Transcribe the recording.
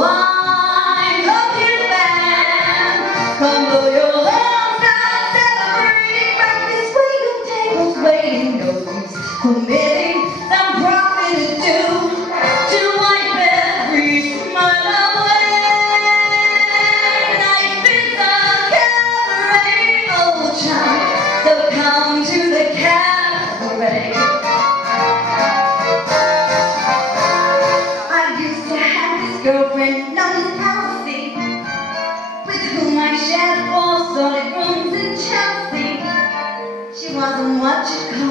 wind up your band. Come blow your horn, start celebrating. Practice waiting, tables waiting, no use committing some profit is due to wipe every smile away. Life is a cabaret, old chum, so come to the cabaret. Girlfriend known as Elsie, with whom I shared 4 solid rooms in Chelsea. She wasn't what you call